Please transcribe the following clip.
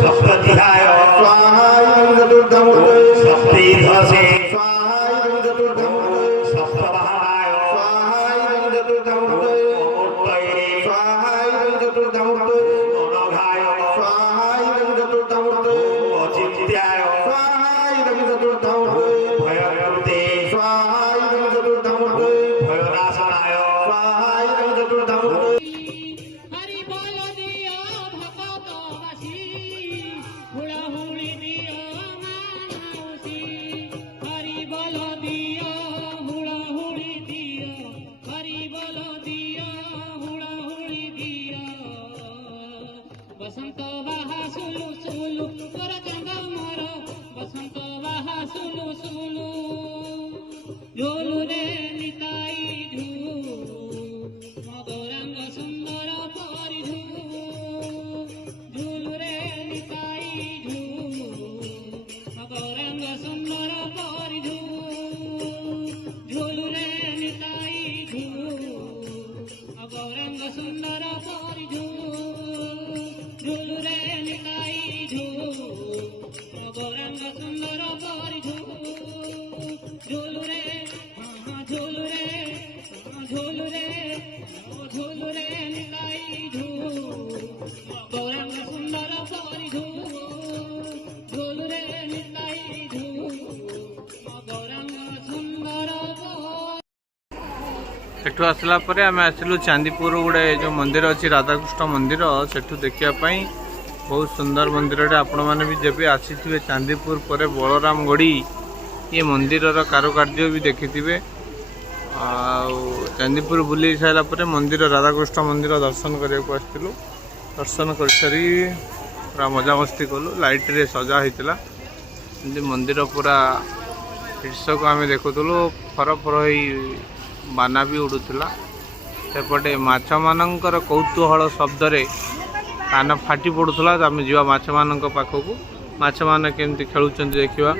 सप्ततिहाय स्वाहाय चतुर्धामूर्तये सप्तैधसे स्वाहाय चतुर्धामूर्तये सप्तमहाय स्वाहाय चतुर्धामूर्तये मूर्तये स्वाहाय चतुर्धामूर्तये मनोघाय स्वाहाय चतुर्धामूर्तये अचिन्त्याय स्वाहाय चतुर्धामूर्तये भयकृते स्वाहाय चतुर्धामूर्तये भयनाशनाय स्वाहाय चतुर्धामूर्तये बसंत बाहा सुलु सुलु तोर चंदा मोर बसंत बाहा सुलु सुलु झोलु रे निताई झू मगरंग सुंदर परिधू झोलु रे निताई झू मगरंग सुंदर परिधू झोलु रे निताई झू मगरंग सुंदर परिधू झूलू रे निताई झू गौरंग सुंदर परिधू झूलू रे झूलू रे झूलू रे झूलू रे निताई झू गौरंग सुंदर परिधू झूलू रे निताई झू गौरंग सुंदर। सेठू आसला परे आम आसिलु चांदीपुर गोटे जो मंदिर अच्छी राधाकृष्ण मंदिर सेठू देखापी बहुत सुंदर मंदिर आपण मैंने भी जब आसी चांदीपुर पर बलराम गढ़ी ये मंदिर कारुकार्य भी देखि चांदीपुर बुली सारापर मंदिर राधाकृष्ण मंदिर दर्शन करने को आसलु दर्शन कर सारी पूरा मजामस्ती कलु लाइट रे सजा होता मंदिर पूरा दृश्य को आम देखुलु फर फर बाना भी उड़ूला सेपटे माछ मानकर कौतूहल शब्द कान फाटी पड़ूला आम जा माछ मान पाखक माछ मान केमती खेलुंट देखा।